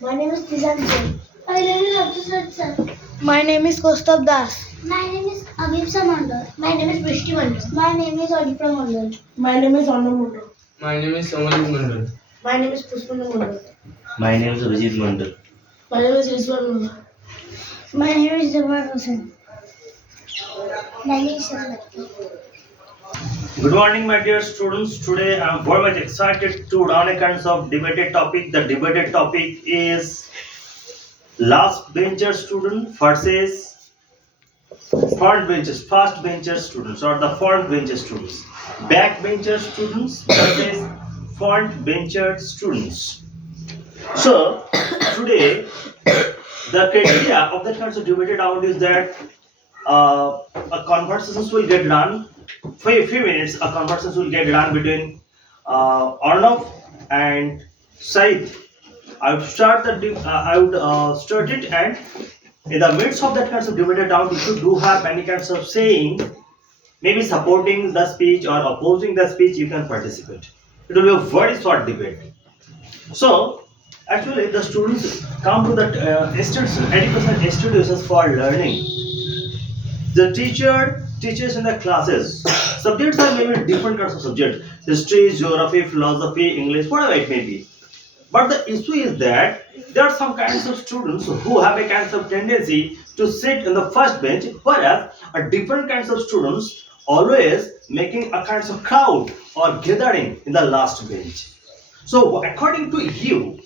My name is Tizan Jain. My name is Abdul Sir. My name is Kaustubh Das. My name is Avipsa Mandal. My name is Prishti Mandal. My name is Adipra Mandal. My name is Anna Mandal. My name is Somalit Mandal. My name is Pushpana Mandal. My name is Vijit Mandal. My name is Rizwan Mandal. My name is Jawad Hussain. My name is Sharmati. Good morning, my dear students. Today I am very much excited to run a kind of debated topic. The debated topic is last bencher student versus first bencher students, or the front bencher students. Back bencher students versus front bencher students. So today the criteria of that kind of debated out is that a conversations will get run for a few minutes. A conversation will get run between Arnav and Said. I would start start it, and in the midst of that kind of debated out, if you do have any kinds of saying, maybe supporting the speech or opposing the speech, you can participate. It will be a very short debate. So actually, the students come to that education institutions for learning. The teacher teaches in the classes. Subjects are maybe different kinds of subjects: history, geography, philosophy, English, whatever it may be. But the issue is that there are some kinds of students who have a kind of tendency to sit in the first bench, whereas a different kinds of students always making a kind of crowd or gathering in the last bench. So, according to you,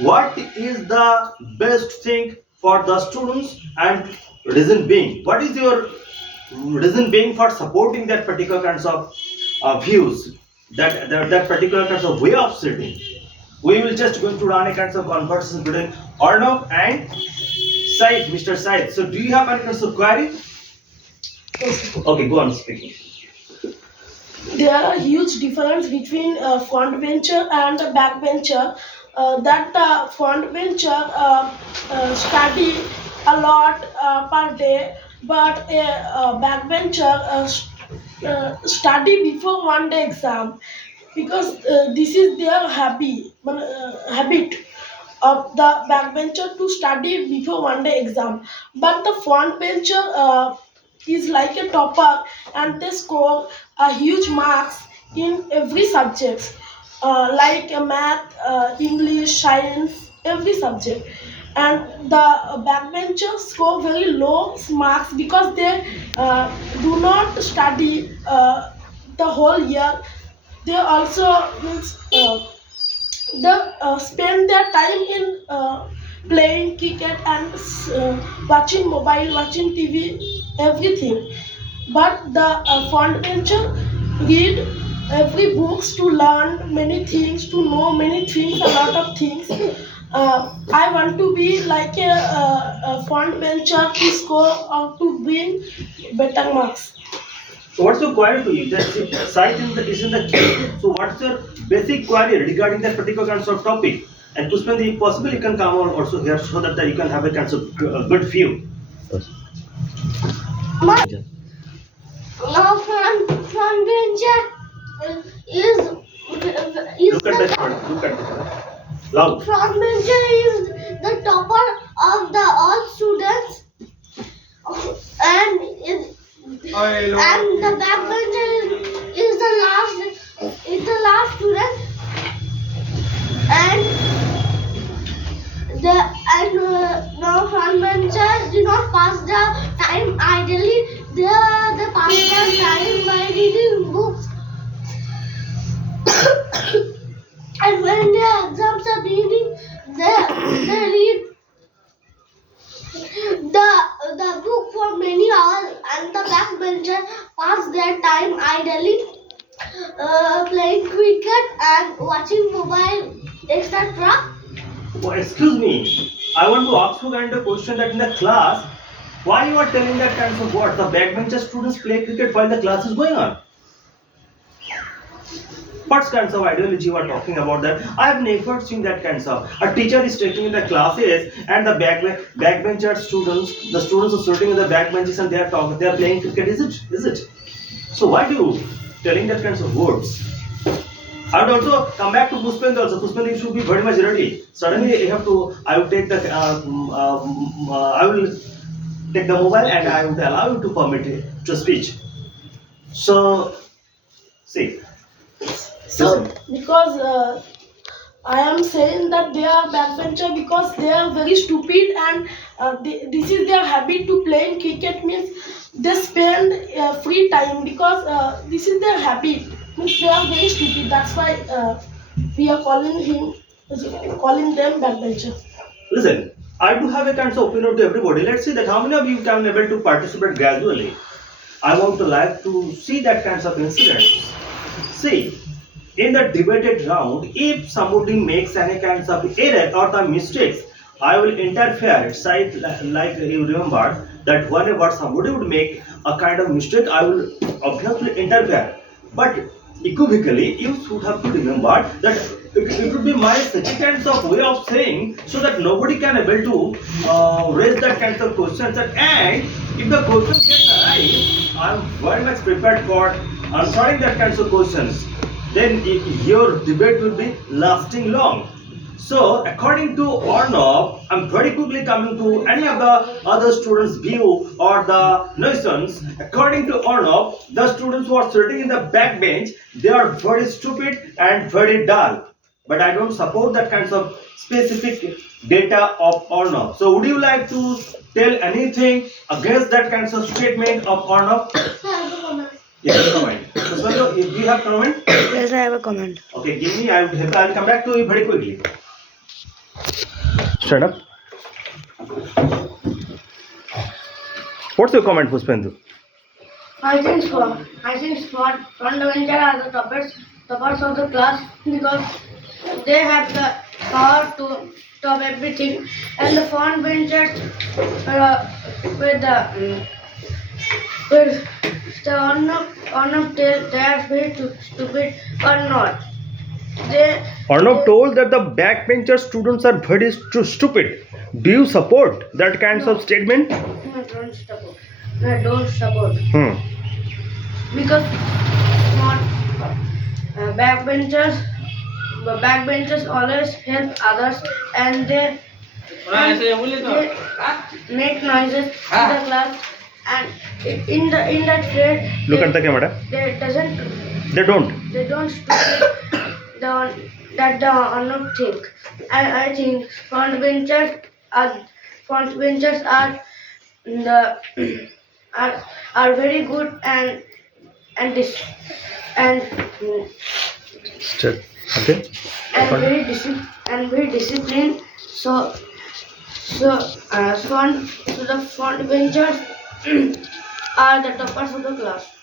what is the best thing for the students, and reason being? What is your reason being for supporting that particular kinds of views, that particular kinds of way of sitting? We will just going to run a kinds of conversation between Arnav and Said, Mr. Said. So, do you have any kinds of query? Okay, go on speaking. There are a huge difference between a front bencher and a back bencher. That front bencher study a lot per day, but a back bencher study before one day exam, because this is their habit of the backbencher to study before one day exam. But the front bencher is like a topper, and they score a huge marks in every subject, like math, English, science, every subject. And the backbenchers score very low marks because they do not study the whole year. They also means they spend their time in playing cricket and watching mobile, watching TV, everything. But the front bencher read every books to learn many things, to know many things, a lot of things. I want to be like a front bencher to score or to win better marks. So, what's your query to you? That site is in the queue. So, what's your basic query regarding that particular kind of topic? And Pushpan, if possible, you can come on also here so that you can have a kind of good view. My front bencher is Look at that one. Look at that. Loud. front bencher is the topper of the all students, and and the backbencher is the last student, and the front bencher do not pass the time idly. They pass the time by reading books. And when their exams are reading, they read the book for many hours, and the backbencher pass their time idly, playing cricket and watching mobile, etc. Oh, excuse me. I want to ask you kind of question that in the class, why you are telling that kinds of words? The backbencher students play cricket while the class is going on. What kinds of ideology you are talking about that? I have never seen that kinds of. A teacher is taking in the classes, and the backbencher students, the students are sitting in the backbenches and they are talking, they are playing cricket. Is it? So why do you telling that kinds of words? I would also come back to Pushpendra also. Pushpendra, you should be very much ready. Suddenly, you have to. I will take the. I will take the mobile and I would allow you to permit it to speech. So, see. So because I am saying that they are backbencher because they are very stupid and this is their habit to playing cricket means they spend free time because this is their habit means they are very stupid. That's why we are calling them backbencher. Listen, I do have a kind of opinion to everybody. Let's see that how many of you can able to participate gradually. I want to like to see that kinds of incidents. See, in the debated round, if somebody makes any kinds of error or the mistakes, I will interfere. It's like you remember that whenever somebody would make a kind of mistake, I will obviously interfere. But equivocally, you should have to remember that it would be my such kinds of way of saying so that nobody can able to raise that kinds of questions. And if the question gets right, I am very much prepared for answering that kinds of questions. Then your debate will be lasting long. So, according to Arnav, I'm very quickly coming to any of the other students' view or the notions. According to Arnav, the students who are sitting in the back bench, they are very stupid and very dull. But I don't support that kinds of specific data of Arnav. So, would you like to tell anything against that kinds of statement of Arnav? I have a comment. Yes, comment. So, do you have comment? Yes, I have a comment. Okay, give me. I'll come back to you very quickly. Stand up. What's your comment, Pushpendu? I think smart front bencher are the toppers of the class because they have the power to top everything, and the front benchers with the on tail, they are very stupid or not. Arnav told that the backbencher students are very stupid. Do you support that kinds of statement? No, don't support. No, don't support. Because smart backbenchers always help others and they make noises in the class and in that period Look at the camera. They don't. they don't stupid that the unknown think. And I think front benchers are the are very good and this and Okay. very disciplined. So the front benchers are the toppers of the class.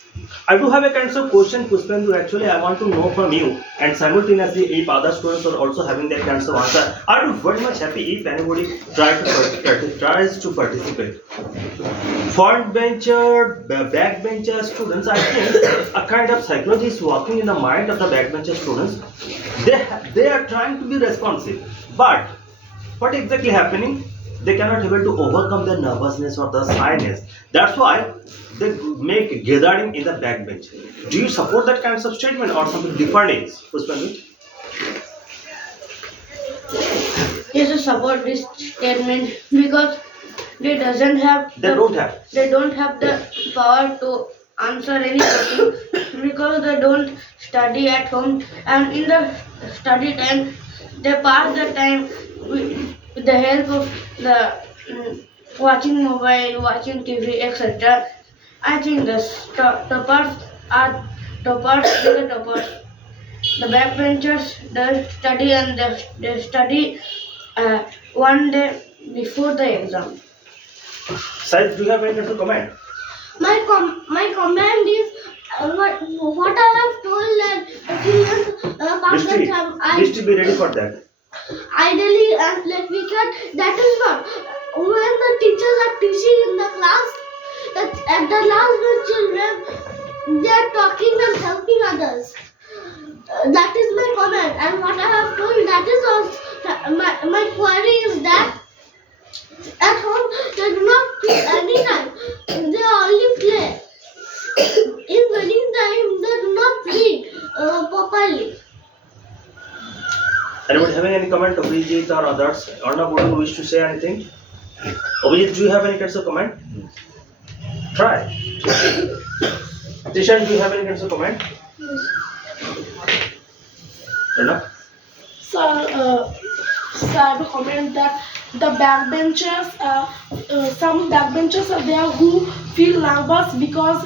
I do have a kind of question, Pushpendu. Actually, I want to know from you, and simultaneously, if other students are also having that kind of answer, I would very much happy if anybody tries to participate. Front bencher, backbencher students, I think a kind of psychology is working in the mind of the backbencher students. They are trying to be responsive, but what exactly happening? They cannot able to overcome their nervousness or the shyness. That's why they make gathering in the backbench. Do you support that kind of statement or something different? Pushpendu? Yes, I support this statement because they don't have the power to answer any question because they don't study at home and in the study time they pass the time with the help of the watching mobile, watching TV, etc. I think the toppers are the toppers. The backbenchers they study and they study one day before the exam. Said, do you have any to comment? My comment is what I have told that children pass the time. Just be ready for that. Ideally and play cricket, that is not. When the teachers are teaching in the class, at the last the children, they are talking and helping others. That is my comment, and what I have told, that is also my query is that at home they do not play any time, they only play. In running time they do not read properly. Anybody having any comment? Abhijit or others? Arnab, would you wish to say anything? Abhijit, do you have any kinds of comment? Try. Tishan, do you have any kinds of comment? Arnab? So, so I have a comment that the backbenchers, some backbenchers are there who feel nervous because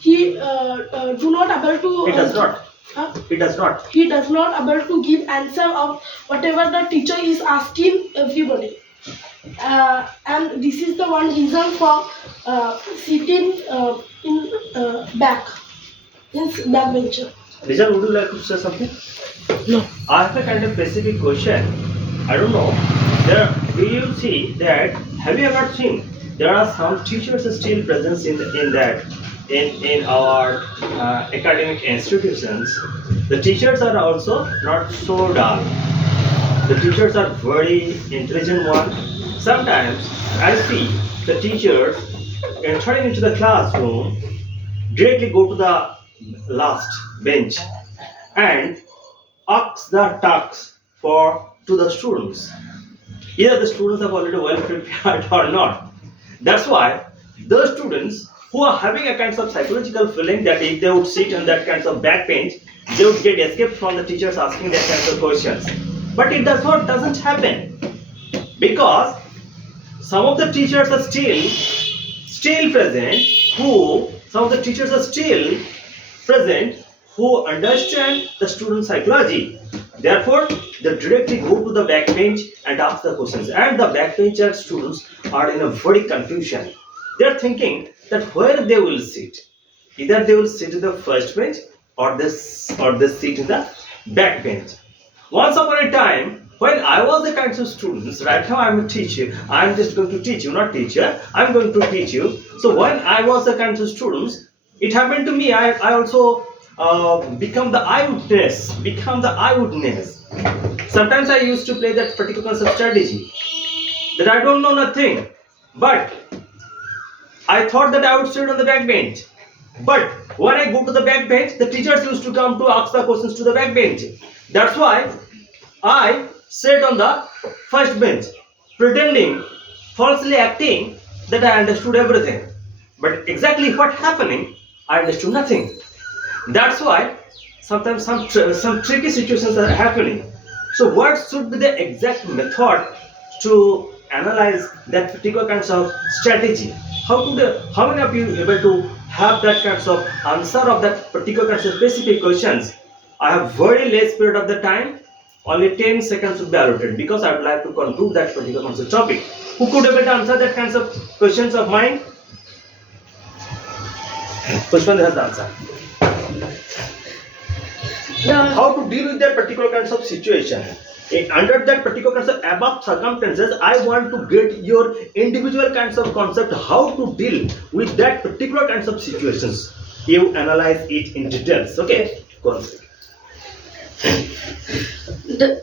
he do not able to. He does not. Huh? He does not. He does not able to give answer of whatever the teacher is asking everybody. And this is the one reason for sitting in back bencher. Rizal, would you like to say something? No. I have a kind of specific question. I don't know. There, do you see that? Have you ever seen? There are some teachers still present in our academic institutions. The teachers are also not so dull. The teachers are very intelligent one. Sometimes I see the teachers entering into the classroom, directly go to the last bench and ask the tasks to the students. Either the students are already well prepared or not. That's why the students who are having a kind of psychological feeling that if they would sit on that kind of back bench, they would get escaped from the teachers asking that kind of questions. But it doesn't happen, because some of the teachers are still present who understand the student psychology. Therefore, they directly go to the backbench and ask the questions. And the backbencher students are in a very confusion. They are thinking that where they will sit. Either they will sit in the first bench or they sit in the back bench. Once upon a time, when I was the kinds of students, right now I'm a teacher. I'm just going to teach you, not teacher. I'm going to teach you. So when I was the kinds of students, it happened to me. I also become the eyewitness. Sometimes I used to play that particular concept strategy, that I don't know nothing, but I thought that I would sit on the back bench. But when I go to the back bench, the teachers used to come to ask the questions to the back bench. That's why I sat on the first bench, pretending, falsely acting that I understood everything. But exactly what happening, I understood nothing. That's why sometimes some tricky situations are happening. So what should be the exact method to analyze that particular kinds of strategy? How many of you able to have that kinds of answer of that particular kinds of specific questions? I have very less period of the time. Only 10 seconds would be allotted, because I would like to conclude that particular kinds of topic. Who could able to answer that kinds of questions of mine? Which one has the answer? How to deal with that particular kinds of situation? Under that particular kinds of above circumstances, I want to get your individual kinds of concept how to deal with that particular kinds of situations. You analyze it in details. Okay, go on. The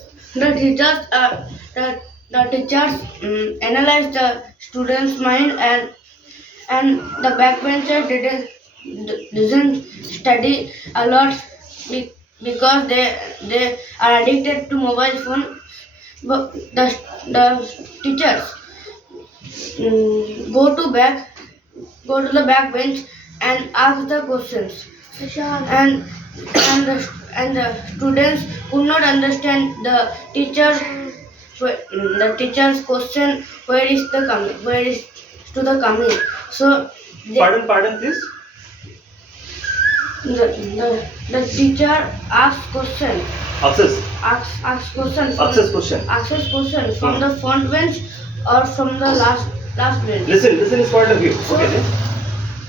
teachers analyze the student's mind, and the backbencher doesn't study a lot because they are addicted to mobile phone. But the teachers go to the back bench and ask the questions, and the students could not understand the teacher's question, where is to the coming. So Pardon, please. the teacher asks question. Asks question from the front bench or from the last bench. Listen his point of view. Okay.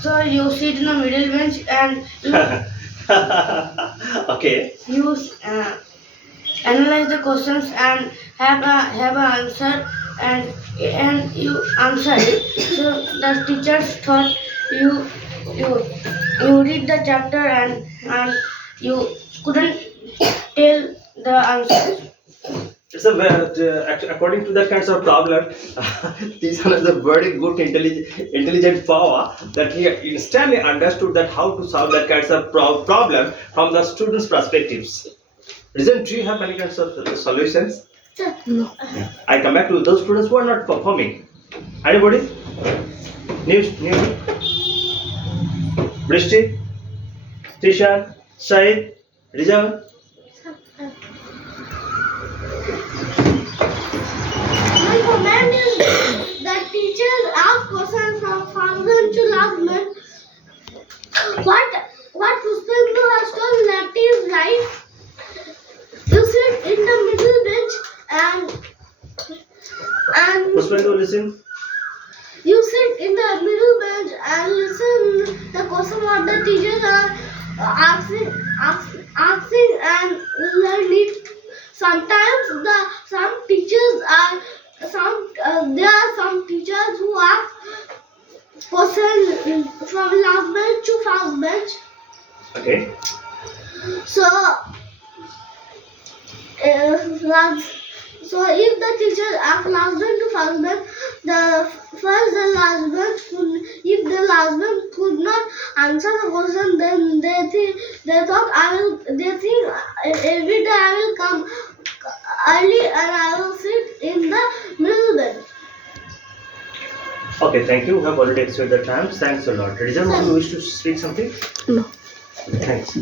So you sit in the middle bench and Okay. you analyze the questions and have an answer, and you answer it. So the teachers thought you read the chapter and you couldn't tell the answers. It's according to that kinds of problem, this one has a very good intelligent power that he instantly understood that how to solve that kinds of problem from the students' perspectives. Reason, do you have many kinds of solutions? Sir. No. I come back to those students who are not performing. Anybody? New. Brishti, Tisha, Said, Rizal. My comment is that teachers ask questions from first bench to last bench. What Pushpendra has told that is right. You sit in the middle bench and Pushpendra, listen. you sit in the middle bench and listen the question what the teachers are asking and learn it. Sometimes some teachers are there are some teachers who ask question from last bench to first bench. Okay. So so if the teacher asks last bench to first bench, the last bench if the last bench could not answer the question, then they think every day I will come early and I will sit in the middle bench. Okay, thank you. We have already exceeded the time. Thanks a lot. Rizal, do you wish to speak something? No. Thanks.